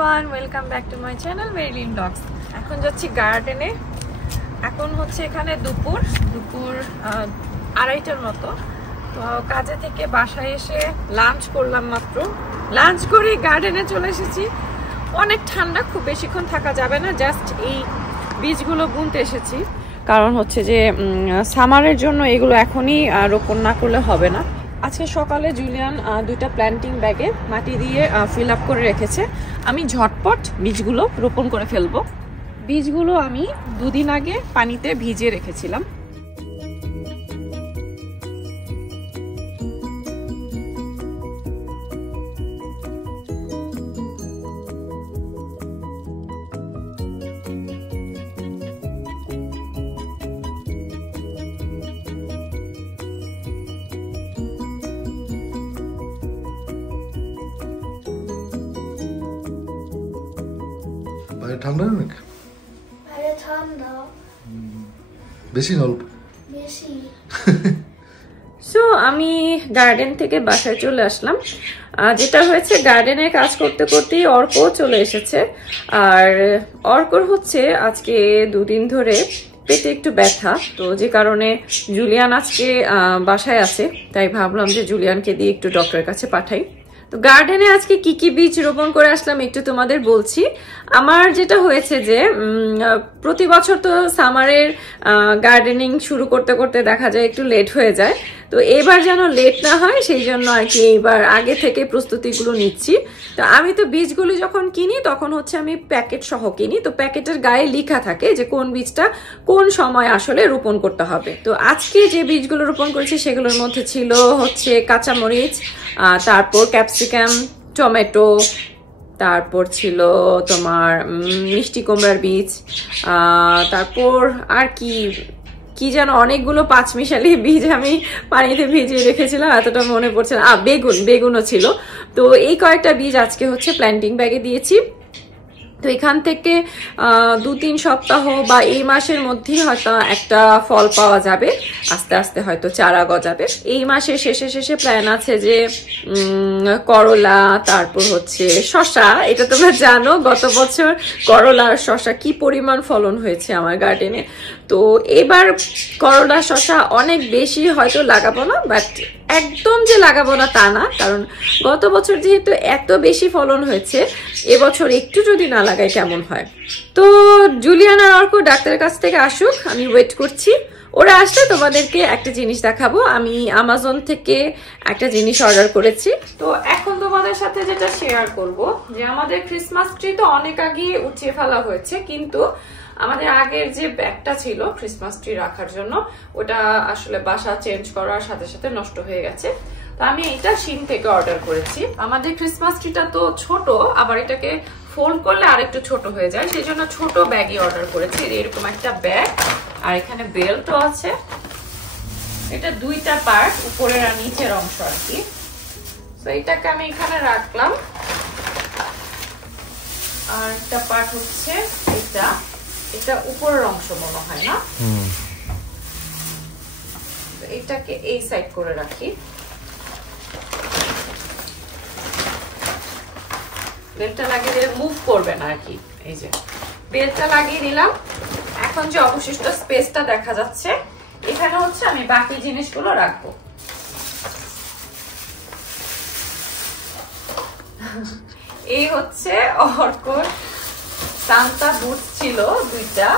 Everyone, welcome back to my channel Marilyn blogs. এখন যাচ্ছি গার্ডেনে। এখন হচ্ছে এখানে দুপুর 2:30টার মতো। তো কাজে থেকে বাসায় এসে লাঞ্চ করলাম, মাত্র লাঞ্চ করে গার্ডেনে চলে এসেছি। অনেক ঠান্ডা, খুব বেশিক্ষণ থাকা যাবে না, জাস্ট এই বীজগুলো বুনতে এসেছি। কারণ হচ্ছে যে সামারের জন্য এগুলো এখনই রোপণ না করলে হবে না। আজকে সকালে জুলিয়ান 2টা প্ল্যান্টিং ব্যাগে মাটি দিয়ে ফিল আপ করে রেখেছে। আমি ঝটপট বীজগুলো রোপণ করে ফেলবো। বীজগুলো আমি 2 দিন আগে পানিতে ভিজিয়ে রেখেছিলাম। ঠান্ডা অনেক, ঠান্ডা বেশি না অল্প? বেশি। সো আমি গার্ডেন থেকে বাসায় চলে আসলাম। যেটা হয়েছে, গার্ডেনের কাজ করতে করতেই অর্ক চলে এসেছে। আর অর্কর হচ্ছে আজকে 2 দিন ধরে পেটে একটু ব্যথা, তো যে কারণে জুলিয়ান আজকে বাসায় আছে। তাই ভাবলাম যে জুলিয়ানকে দিয়ে একটু ডক্টরের কাছে পাঠাই। তো গার্ডেনে আজকে কি কি বীজ রোপণ করে আসলাম একটু তোমাদের বলছি। আমার যেটা হয়েছে যে প্রতি বছর তো সামারের গার্ডেনিং শুরু করতে করতে দেখা যায় একটু লেট হয়ে যায়। তো এবার যেন লেট না হয় সেই জন্য আর কি এবার আগে থেকে প্রস্তুতিগুলো নিচ্ছি। তো আমি তো বীজগুলো যখন কিনি তখন হচ্ছে আমি প্যাকেট সহ কিনি। তো প্যাকেটের গায়ে লেখা থাকে যে কোন বীজটা কোন সময় আসলে রোপণ করতে হবে। তো আজকে যে বীজগুলো রোপণ করেছি সেগুলোর মধ্যে ছিল হচ্ছে কাঁচামরিচ, তারপর ক্যাপসিকাম, টমেটো, তারপর ছিল তোমার মিষ্টি কুমড়ার বীজ, তারপর আর কি কি যেন অনেকগুলো পাঁচমিশালি বীজ আমি পানিতে ভিজিয়ে রেখেছিলাম, এতটা মনে পড়ছে না। বেগুনও ছিল। তো এই কয়েকটা বীজ আজকে হচ্ছে প্ল্যান্টিং ব্যাগে দিয়েছি। তো এখান থেকে 2-3 সপ্তাহ বা এই মাসের মধ্যেই হয়তো একটা ফল পাওয়া যাবে, আস্তে আস্তে হয়তো চারা গজাবে। এই মাসের শেষে প্ল্যান আছে যে করলা, তারপর হচ্ছে শসা। এটা তোমরা জানো গত বছর করলা আর শসা কি পরিমাণ ফলন হয়েছে আমার গার্ডেনে। তো এবার করলা শসা অনেক বেশি হয়তো লাগাবো না, বাট একদম যে লাগাবো না তা না, কারণ গত বছর যেহেতু এত বেশি ফলন হয়েছে, এবছর একটু যদি না লাগাই কেমন হয়। তো জুলিয়ান আর অর্ক ডাক্তারের কাছ থেকে আসুক, আমি ওয়েট করছি। ওরা আসলে তোমাদেরকে একটা জিনিস দেখাবো। আমি অ্যামাজন থেকে একটা জিনিস অর্ডার করেছি। তো এখন তোমাদের সাথে যেটা শেয়ার করব যে আমাদের ক্রিসমাস ট্রি তো অনেক আগে উঠিয়ে ফেলা হয়েছে, কিন্তু আমাদের আগের যে ব্যাগটা ছিল ক্রিসমাস ট্রি রাখার জন্য, ওটা আসলে বাসা চেঞ্জ করার সাথে সাথে নষ্ট হয়ে গেছে। তো আমি এটা শিন থেকে অর্ডার করেছি। আমাদের ক্রিসমাস ট্রিটা তো ছোট, আবার এটাকে ফোল্ড করলে আরেকটু ছোট হয়ে যায়, সেই জন্য ছোট ব্যাগই অর্ডার করেছি। এরকম একটা ব্যাগ, আর এখানে বেল্টও আছে। এটা 2টা পার্ট, উপরের আর নিচের অংশ আর কি। তো এটাকে আমি এখানে রাখলাম। আর একটা পার্ট হচ্ছে এটা উপরের অংশ মনে হয় না, এটাকে এই সাইড করে রাখি। বেলটা লাগিয়ে দিলে মুভ করবে না আর কি। এই যে বেলটা লাগিয়ে দিলাম। এখন যে অবশিষ্ট স্পেসটা দেখা যাচ্ছে, এখানে হচ্ছে আমি বাকি জিনিসগুলো রাখবো। এই হচ্ছে অর্কর সান্তা বুট ছিল 2টা।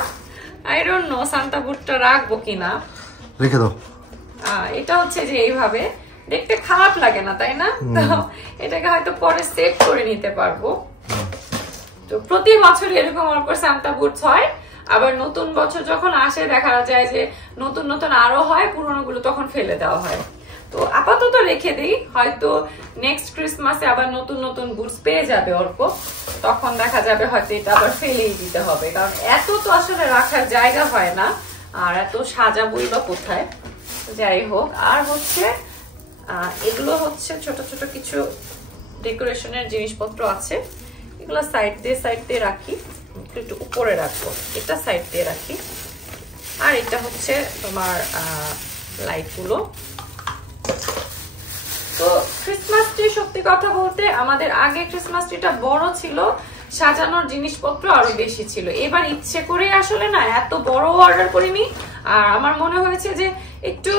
আই ডোন্ট নো সান্তা বুটটা রাখবো কিনা, রেখে দাও। এটা হচ্ছে যে এইভাবে দেখতে খারাপ লাগে না, তাই না? তো এটাকে হয়তো পরে সেট করে নিতে পারবো। তো প্রতি বছর এরকম অর্কর সান্তা বুটস হয়, আবার নতুন বছর যখন আসে দেখা যায় যে নতুন নতুন আরো হয়, পুরনো গুলো তখন ফেলে দেওয়া হয়। তো আপাতত রেখে দিই, হয়তো নেক্সট ক্রিসমাসে আবার নতুন নতুন বুটস পেয়ে যাবে অর্ক, তখন দেখা যাবে হয়তো এটা আবার ফেলেই দিতে হবে, কারণ এত তো আসলে রাখার জায়গা হয় না, আর এত সাজাবই বা কোথায়। যাই হোক, আর হচ্ছে এগুলো হচ্ছে ছোট ছোট কিছু ডেকোরেশনের জিনিসপত্র আছে, এগুলো সাইড দিয়ে রাখি। একটু উপরে রাখবো, এটা সাইড দিয়ে রাখি। আর এটা হচ্ছে তোমার লাইটগুলো। তো ক্রিসমাস ট্রি সত্যি কথা বলতে আমাদের আগে ক্রিসমাস ট্রিটা বড় ছিল, সাজানোর জিনিসপত্র আরো বেশি ছিল। এবার ইচ্ছে করে আসলে না এত বড় অর্ডার করিনি, আর আমার মনে হয়েছে যে একটু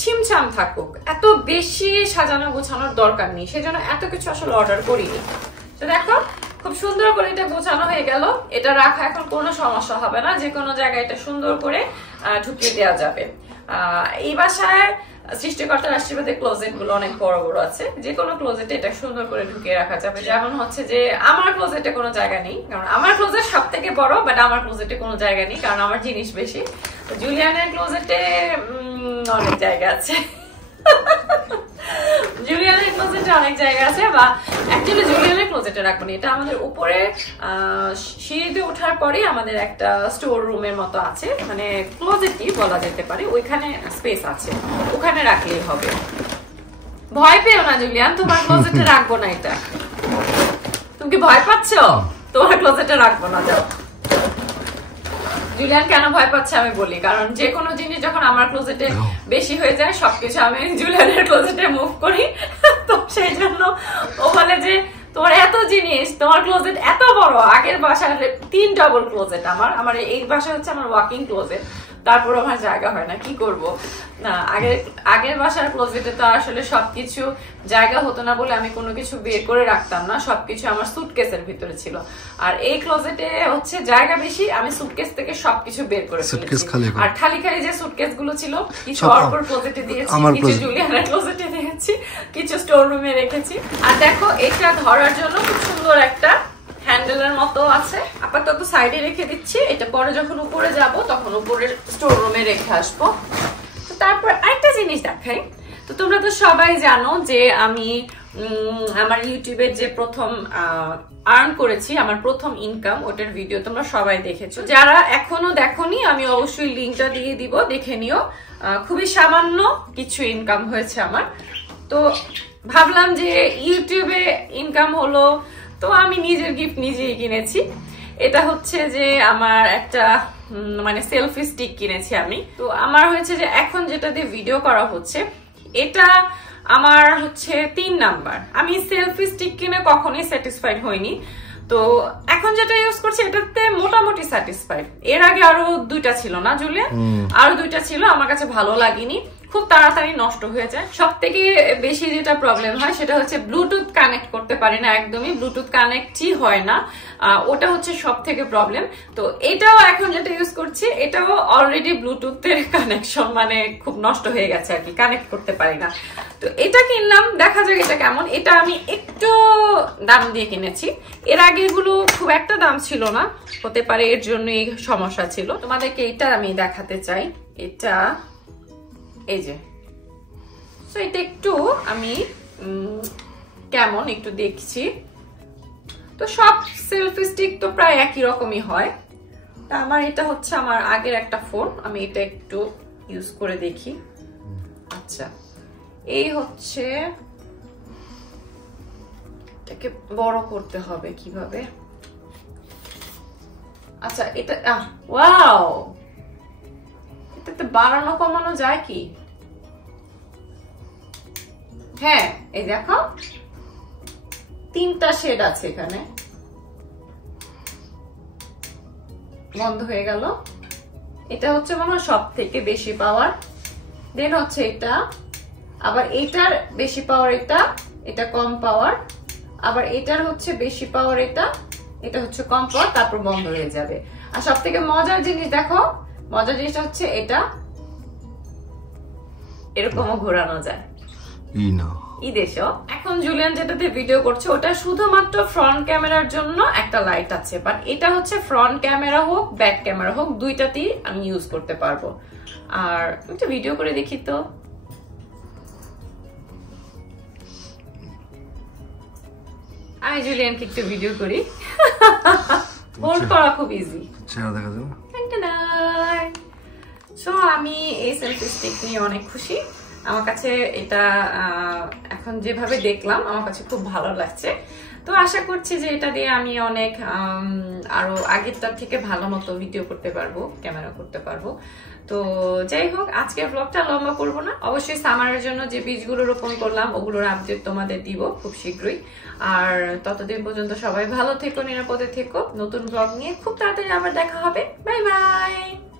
ছিমছাম থাকুক, এত বেশি সাজানো গোছানোর দরকার নেই, সেজন্য এত কিছু আসলে অর্ডার করিনি। তো দেখো খুব সুন্দর করে এটা গোছানো হয়ে গেল। এটা রাখা এখন কোনো সমস্যা হবে না, যে কোনো জায়গায় এটা সুন্দর করে ঢুকিয়ে দেওয়া যাবে। এই বাসায় সৃষ্টিকর্তার আশীর্বাদে ক্লোজেট গুলো অনেক বড় বড় আছে, যে কোনো ক্লোজেটে এটা সুন্দর করে ঢুকিয়ে রাখা যাবে। যেমন হচ্ছে যে আমার ক্লোজেটে কোনো জায়গা নেই, কারণ আমার ক্লোজেট সব থেকে বড়, বাট আমার ক্লোজেটে কোনো জায়গা নেই কারণ আমার জিনিস বেশি। জুলিয়ানের ক্লোজেটে অনেক জায়গা আছে, জুলিয়ানের ক্লোজেটে অনেক জায়গা আছে, বা অ্যাকচুয়ালি জুলিয়ানের ক্লোজেটে রাখবো না, এটা আমাদের উপরে সিঁড়িতে ওঠার পরে আমাদের একটা স্টোর রুমের মতো আছে, মানে ক্লোজেটই বলা যেতে পারে, ওইখানে স্পেস আছে, ওখানে রাখলেই হবে। ভয় পেও না জুলিয়ান, তোমার ক্লোজেটে রাখবো না এটা। তুমি কি ভয় পাচ্ছ? তোমার ক্লোজেটে রাখবো না, যাও। জুলিয়ান কেন ভয় পাচ্ছে আমি বলি, কারণ যে কোনো জিনিস যখন আমার ক্লোজেটে বেশি হয়ে যায় সবকিছু আমি জুলিয়ানের ক্লোজেটে মুভ করি, তো সেই জন্য ও বলে যে তোমার এত জিনিস, তোমার ক্লোজেট এত বড়। আগের বাসার 3 ডাবল ক্লোজেট, আমার এই বাসা হচ্ছে আমার ওয়াকিং ক্লোজেট, তারপর আমার জায়গা হয় না, কি করব না। আগের বাসার ক্লোজেটে তো আসলে সবকিছু জায়গা হতো না বলে আমি কোনো কিছু বের করে রাখতাম না, সবকিছু আমার সুটকেসের ভিতরে ছিল। আর এই ক্লোজেটে হচ্ছে জায়গা বেশি, আমি সুটকেস থেকে সবকিছু বের করে ফেলেছি। আর খালি খালি যে সুটকেস গুলো ছিল, কিছু অর্পর ক্লোজেটে দিয়েছি, কিছু জুলিয়ানের ক্লোজেটে দিয়েছি, কিছু স্টোর রুমে রেখেছি। আর দেখো এটা ধরার জন্য খুব সুন্দর একটা হ্যান্ডেলের মতো আছে, আপাতত সাইডে রেখে দিচ্ছি, এটা পরে যখন উপরে যাব তখন উপরের স্টোর রুমে রেখে আসবো। তো তারপর আরেকটা জিনিস দেখাই। তো তোমরা তো সবাই জানো যে আমি আমার ইউটিউবে যে প্রথম আর্ন করেছি, আমার প্রথম ইনকাম, ওটার ভিডিও তোমরা সবাই দেখেছো। যারা এখনো দেখোনি আমি অবশ্যই লিঙ্কটা দিয়ে দিব, দেখে নিও। খুবই সামান্য কিছু ইনকাম হয়েছে আমার। তো ভাবলাম যে ইউটিউবে ইনকাম হলো, তো আমি নিজের গিফট নিজেই কিনেছি। এটা হচ্ছে যে আমার একটা মানে সেলফি স্টিক কিনেছি আমি। তো আমার হয়েছে যে এখন যেটা দিয়ে ভিডিও করা হচ্ছে এটা আমার হচ্ছে 3 নাম্বার। আমি সেলফি স্টিক কিনে কখনোই স্যাটিসফাইড হইনি, তো এখন যেটা ইউজ করছি এটাতে মোটামুটি স্যাটিসফাইড। এর আগে আরো 2টা ছিল না জুলিয়া, আরো 2টা ছিল, আমার কাছে ভালো লাগেনি, খুব তাড়াতাড়ি নষ্ট হয়ে যায়। সব থেকে বেশি যেটা প্রবলেম হয় সেটা হচ্ছে ব্লুটুথ কানেক্ট করতে পারি না, একদমই ব্লুটুথ কানেক্টই হয় না, ওটা হচ্ছে সব থেকে প্রবলেম। তো এটাও এখন যেটা ইউজ করছি এটাও অলরেডি ব্লুটুথের কানেকশন মানে খুব নষ্ট হয়ে গেছে আর কি, কানেক্ট করতে পারি না। তো এটা কিনলাম, দেখা যাক এটা কেমন। এটা আমি একটু দাম দিয়ে কিনেছি, এর আগে এগুলো খুব একটা দাম ছিল না, হতে পারে এর জন্য এই সমস্যা ছিল। তোমাদেরকে এটা আমি দেখাতে চাই, এটা এই যে। সো এটা একটু আমি কেমন একটু দেখছি। তো সব সেলফি স্টিক তো প্রায় একই রকমই হয়। তা আমার এটা হচ্ছে আমার আগের একটা ফোন, আমি এটা একটু ইউজ করে দেখি। আচ্ছা এই হচ্ছে, এটাকে বড় করতে হবে কিভাবে? আচ্ছা এটা ওয়াও, এটাতে বাড়ানো কমানো যায় কি? হ্যাঁ এই দেখো 3টা শেড আছে এখানে। বন্ধ হয়ে গেল। এটা হচ্ছে মনে হয় সব থেকে বেশি পাওয়ার, দেন হচ্ছে এটা, আবার এটার বেশি পাওয়ার এটা, এটা কম পাওয়ার, আবার এটার হচ্ছে বেশি পাওয়ার এটা, এটা হচ্ছে কম পাওয়ার, তারপর বন্ধ হয়ে যাবে। আর সব থেকে মজার জিনিস দেখো, মজার জিনিসটা হচ্ছে এটা এরকমও ঘোরানো যায়। এখন জুলিয়ান যেটাতে ভিডিও করছে ওটা শুধুমাত্র ফ্রন্ট ক্যামেরার জন্য একটা লাইট আছে, বাট এটা হচ্ছে ফ্রন্ট ক্যামেরা হোক ব্যাক ক্যামেরা হোক দুইটাতেই আমি ইউজ করতে পারবো। আর একটা ভিডিও করে দেখি তো। আমি জুলিয়ানকে একটু ভিডিও করি, হোল্ড করা খুব ইজি। সো আমি এই সেলফি স্টিক নিয়ে অনেক খুশি। আমার কাছে এটা এখন যেভাবে দেখলাম আমার কাছে খুব ভালো লাগছে। তো আশা করছি যে এটা দিয়ে আমি অনেক আরো আগেরটার থেকে ভালো মতো ভিডিও করতে পারবো, ক্যামেরা করতে পারবো। তো যাই হোক, আজকের ব্লগটা লম্বা করবো না। অবশ্যই সামারের জন্য যে বীজগুলো রোপণ করলাম ওগুলোর আপডেট তোমাদের দিব খুব শীঘ্রই। আর ততদিন পর্যন্ত সবাই ভালো থেকো, নিরাপদে থেকো। নতুন ব্লগ নিয়ে খুব তাড়াতাড়ি আবার দেখা হবে। Bye bye.